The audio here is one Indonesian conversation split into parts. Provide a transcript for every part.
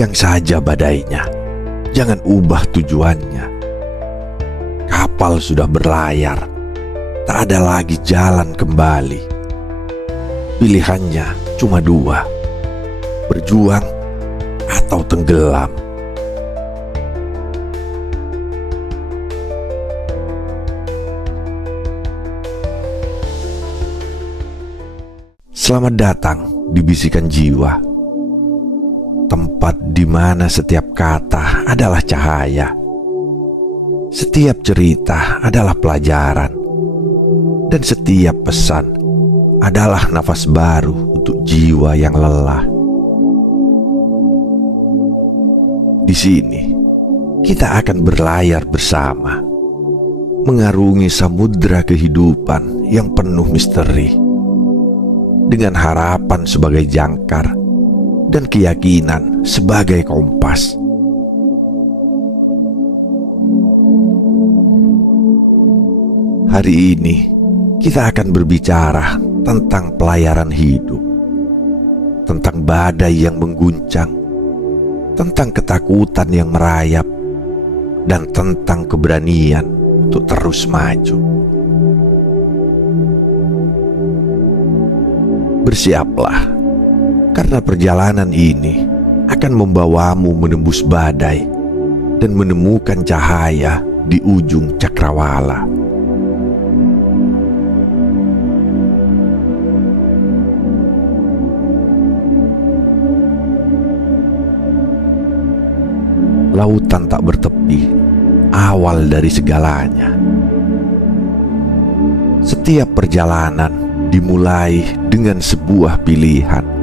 Terjang saja badainya, jangan ubah tujuannya. Kapal sudah berlayar, tak ada lagi jalan kembali. Pilihannya cuma dua, berjuang atau tenggelam. Selamat datang di Bisikan Jiwa, tempat di mana setiap kata adalah cahaya, setiap cerita adalah pelajaran, dan setiap pesan adalah nafas baru untuk jiwa yang lelah. Di sini, kita akan berlayar bersama, mengarungi samudra kehidupan yang penuh misteri, dengan harapan sebagai jangkar dan keyakinan sebagai kompas. Hari ini kita akan berbicara tentang pelayaran hidup, tentang badai yang mengguncang, tentang ketakutan yang merayap, dan tentang keberanian untuk terus maju. Bersiaplah, karena perjalanan ini akan membawamu menembus badai dan menemukan cahaya di ujung cakrawala. Lautan tak bertepi, awal dari segalanya. Setiap perjalanan dimulai dengan sebuah pilihan.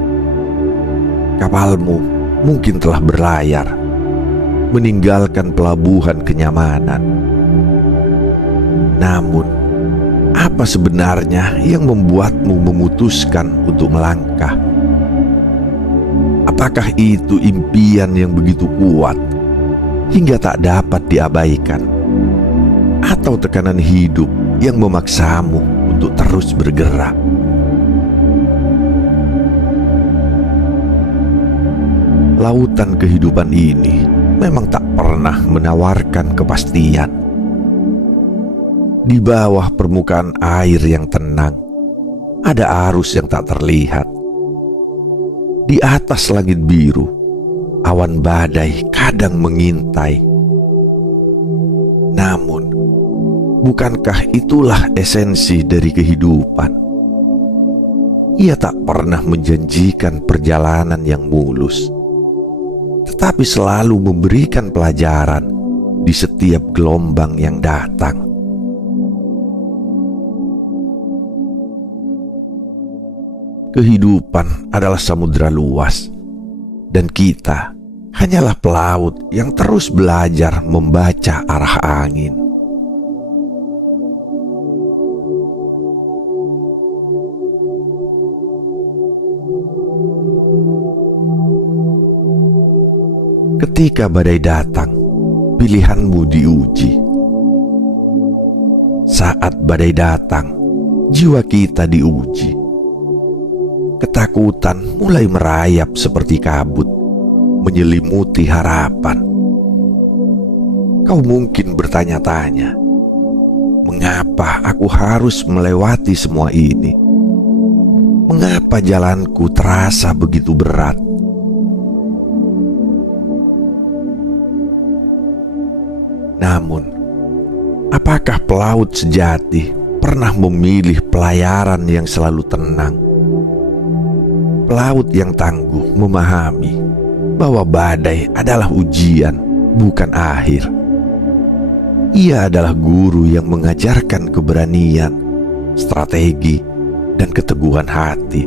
Kapalmu mungkin telah berlayar, meninggalkan pelabuhan kenyamanan. Namun, apa sebenarnya yang membuatmu memutuskan untuk melangkah? Apakah itu impian yang begitu kuat hingga tak dapat diabaikan, atau tekanan hidup yang memaksamu untuk terus bergerak? Lautan kehidupan ini memang tak pernah menawarkan kepastian. Di bawah permukaan air yang tenang, ada arus yang tak terlihat. Di atas langit biru, awan badai kadang mengintai. Namun, bukankah itulah esensi dari kehidupan? Ia tak pernah menjanjikan perjalanan yang mulus, tetapi selalu memberikan pelajaran di setiap gelombang yang datang. Kehidupan adalah samudra luas, dan kita hanyalah pelaut yang terus belajar membaca arah angin. Ketika badai datang, pilihanmu diuji. Saat badai datang, jiwa kita diuji. Ketakutan mulai merayap seperti kabut, menyelimuti harapan. Kau mungkin bertanya-tanya, mengapa aku harus melewati semua ini? Mengapa jalanku terasa begitu berat? Namun, apakah pelaut sejati pernah memilih pelayaran yang selalu tenang? Pelaut yang tangguh memahami bahwa badai adalah ujian, bukan akhir. Ia adalah guru yang mengajarkan keberanian, strategi, dan keteguhan hati.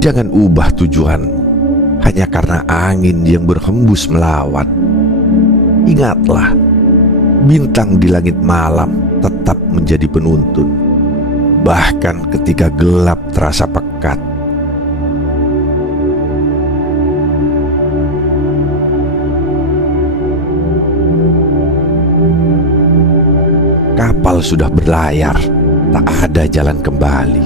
Jangan ubah tujuanmu hanya karena angin yang berhembus melawan. Ingatlah, bintang di langit malam tetap menjadi penuntun, bahkan ketika gelap terasa pekat. Kapal sudah berlayar, tak ada jalan kembali.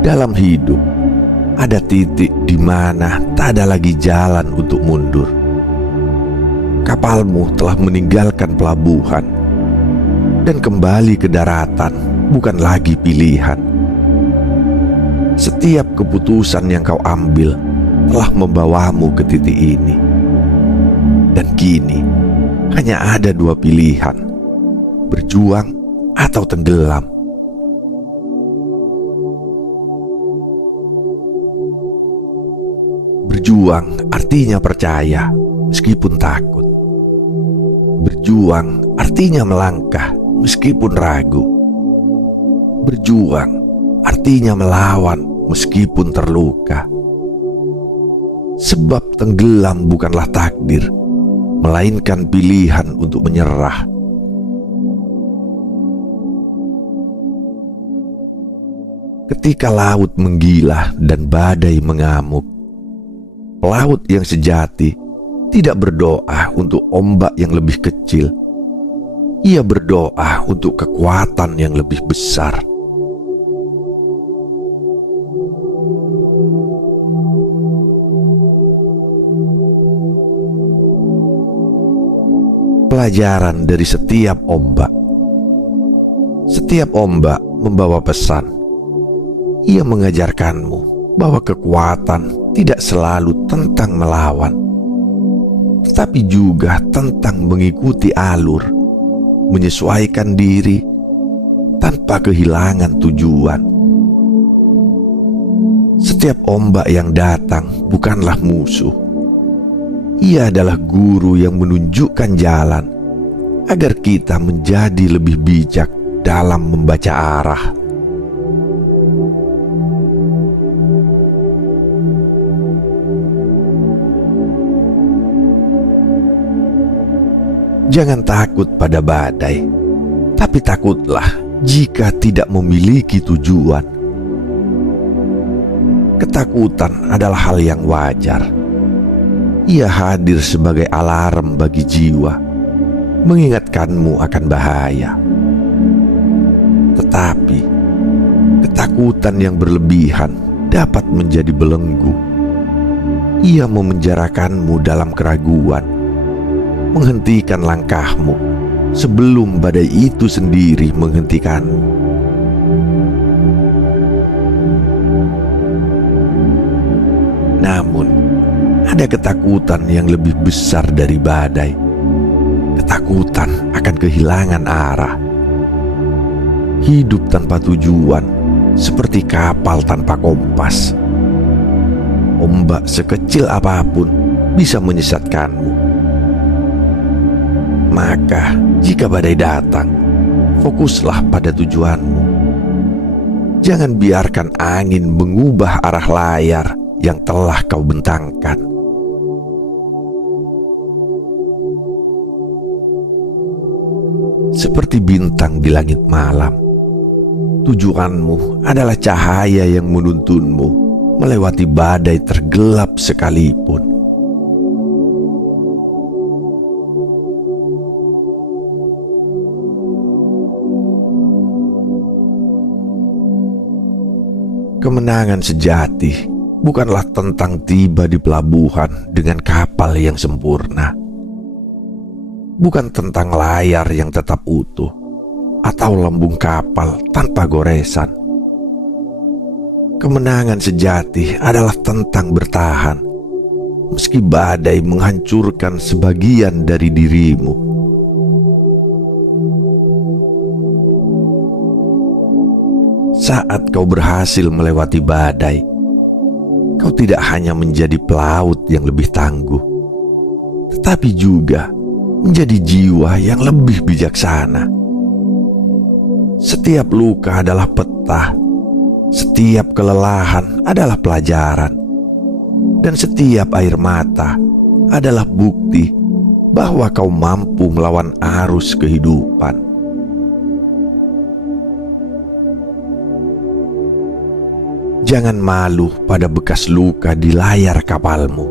Dalam hidup, ada titik di mana tak ada lagi jalan untuk mundur. Kapalmu telah meninggalkan pelabuhan, dan kembali ke daratan bukan lagi pilihan. Setiap keputusan yang kau ambil telah membawamu ke titik ini. Dan kini, hanya ada dua pilihan: berjuang atau tenggelam. Berjuang artinya percaya meskipun takut. Berjuang artinya melangkah meskipun ragu. Berjuang artinya melawan meskipun terluka. Sebab tenggelam bukanlah takdir, melainkan pilihan untuk menyerah. Ketika laut menggila dan badai mengamuk, pelaut yang sejati tidak berdoa untuk ombak yang lebih kecil. Ia berdoa untuk kekuatan yang lebih besar. Pelajaran dari setiap ombak. Setiap ombak membawa pesan. Ia mengajarkanmu bahwa kekuatan tidak selalu tentang melawan, tetapi juga tentang mengikuti alur, menyesuaikan diri tanpa kehilangan tujuan. Setiap ombak yang datang bukanlah musuh. Ia adalah guru yang menunjukkan jalan agar kita menjadi lebih bijak dalam membaca arah. Jangan takut pada badai, tapi takutlah jika tidak memiliki tujuan. Ketakutan adalah hal yang wajar. Ia hadir sebagai alarm bagi jiwa, mengingatkanmu akan bahaya. Tetapi, ketakutan yang berlebihan dapat menjadi belenggu. Ia memenjarakanmu dalam keraguan, menghentikan langkahmu sebelum badai itu sendiri menghentikanmu. Namun, ada ketakutan yang lebih besar dari badai. Ketakutan akan kehilangan arah. Hidup tanpa tujuan seperti kapal tanpa kompas. Ombak sekecil apapun bisa menyesatkanmu. Maka, jika badai datang, fokuslah pada tujuanmu. Jangan biarkan angin mengubah arah layar yang telah kau bentangkan. Seperti bintang di langit malam, tujuanmu adalah cahaya yang menuntunmu melewati badai tergelap sekalipun. Kemenangan sejati bukanlah tentang tiba di pelabuhan dengan kapal yang sempurna. Bukan tentang layar yang tetap utuh atau lambung kapal tanpa goresan. Kemenangan sejati adalah tentang bertahan meski badai menghancurkan sebagian dari dirimu. Saat kau berhasil melewati badai, kau tidak hanya menjadi pelaut yang lebih tangguh, tetapi juga menjadi jiwa yang lebih bijaksana. Setiap luka adalah peta, setiap kelelahan adalah pelajaran, dan setiap air mata adalah bukti bahwa kau mampu melawan arus kehidupan. Jangan malu pada bekas luka di layar kapalmu.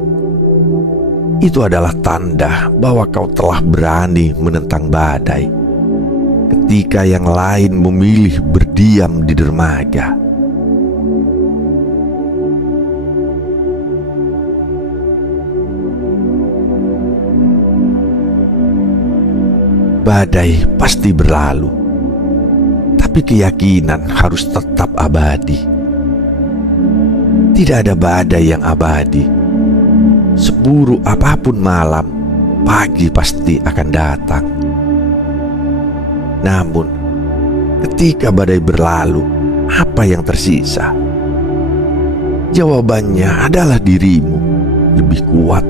Itu adalah tanda bahwa kau telah berani menentang badai, ketika yang lain memilih berdiam di dermaga. badai pasti berlalu, tapi keyakinan harus tetap abadi. Tidak ada badai yang abadi. Seburuk apapun malam, pagi pasti akan datang. Namun, ketika badai berlalu, apa yang tersisa? Jawabannya adalah dirimu, lebih kuat,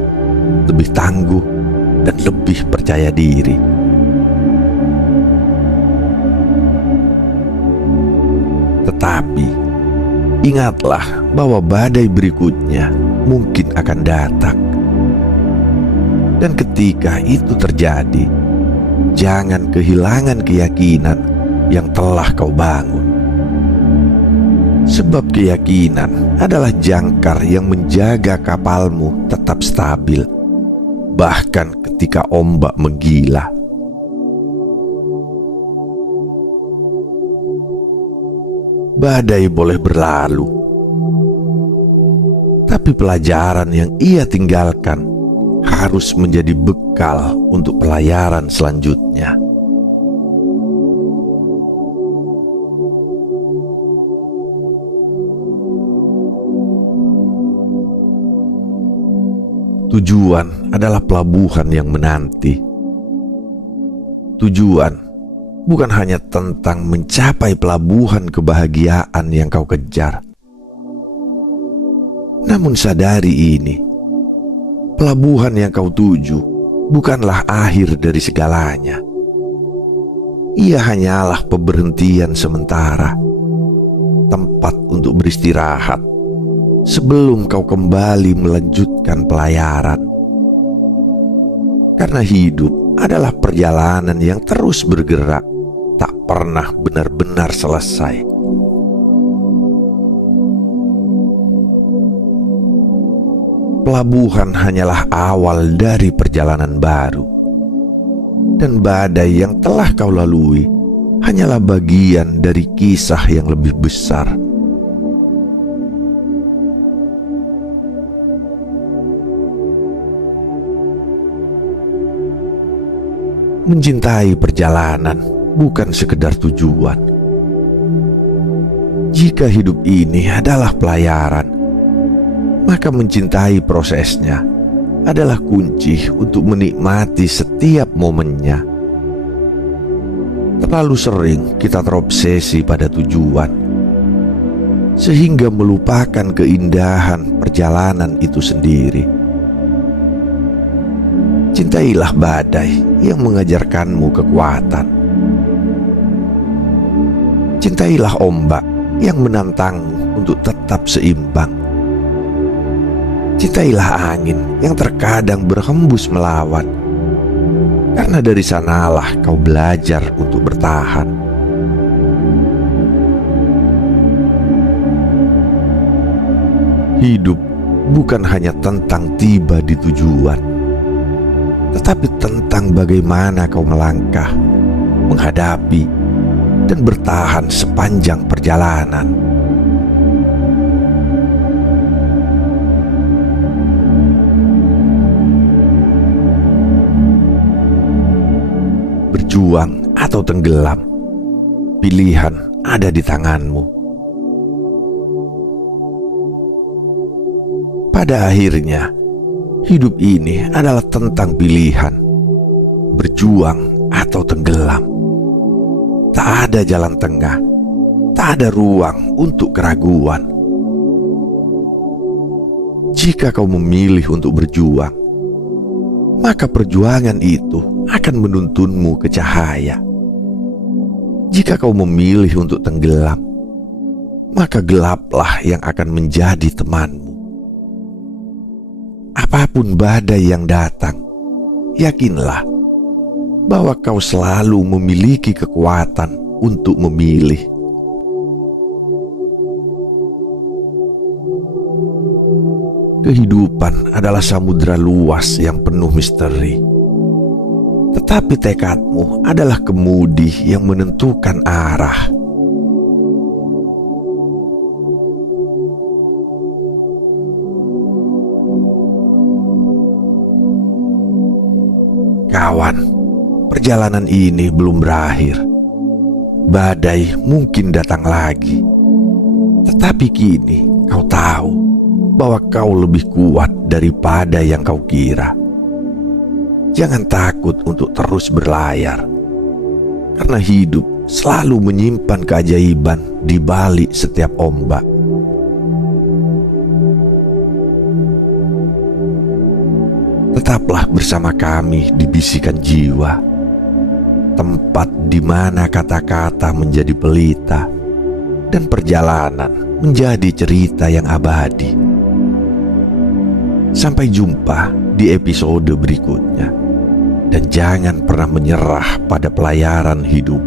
lebih tangguh, dan lebih percaya diri. Tetapi, ingatlah bahwa badai berikutnya mungkin akan datang. Dan ketika itu terjadi, jangan kehilangan keyakinan yang telah kau bangun. Sebab keyakinan adalah jangkar yang menjaga kapalmu tetap stabil, bahkan ketika ombak menggila. Badai boleh berlalu, tapi pelajaran yang ia tinggalkan harus menjadi bekal untuk pelayaran selanjutnya. Tujuan adalah pelabuhan yang menanti. Tujuan bukan hanya tentang mencapai pelabuhan kebahagiaan yang kau kejar. Namun sadari ini, pelabuhan yang kau tuju bukanlah akhir dari segalanya. Ia hanyalah pemberhentian sementara, tempat untuk beristirahat sebelum kau kembali melanjutkan pelayaran. Karena hidup adalah perjalanan yang terus bergerak, tak pernah benar-benar selesai. Pelabuhan hanyalah awal dari perjalanan baru, dan badai yang telah kau lalui hanyalah bagian dari kisah yang lebih besar. Mencintai perjalanan bukan sekedar tujuan. Jika hidup ini adalah pelayaran, maka mencintai prosesnya adalah kunci untuk menikmati setiap momennya. Terlalu sering kita terobsesi pada tujuan, sehingga melupakan keindahan perjalanan itu sendiri. Cintailah badai yang mengajarkanmu kekuatan. Cintailah ombak yang menantangmu untuk tetap seimbang. Cintailah angin yang terkadang berhembus melawan, karena dari sanalah kau belajar untuk bertahan. Hidup bukan hanya tentang tiba di tujuan, tetapi tentang bagaimana kau melangkah, menghadapi, dan bertahan sepanjang perjalanan. Berjuang atau tenggelam, pilihan ada di tanganmu. Pada akhirnya, hidup ini adalah tentang pilihan, berjuang atau tenggelam. Tak ada jalan tengah, tak ada ruang untuk keraguan. Jika kau memilih untuk berjuang, maka perjuangan itu akan menuntunmu ke cahaya. Jika kau memilih untuk tenggelam, maka gelaplah yang akan menjadi temanmu. Apapun badai yang datang, yakinlah bahwa kau selalu memiliki kekuatan untuk memilih. Kehidupan adalah samudera luas yang penuh misteri, tetapi tekadmu adalah kemudi yang menentukan arah. Kawan, perjalanan ini belum berakhir. Badai mungkin datang lagi, tetapi kini kau tahu bahwa kau lebih kuat daripada yang kau kira. Jangan takut untuk terus berlayar, karena hidup selalu menyimpan keajaiban di balik setiap ombak. Tetaplah bersama kami di Bisikan Jiwa, tempat di mana kata-kata menjadi pelita dan perjalanan menjadi cerita yang abadi. Sampai jumpa di episode berikutnya, dan jangan pernah menyerah pada pelayaran hidup.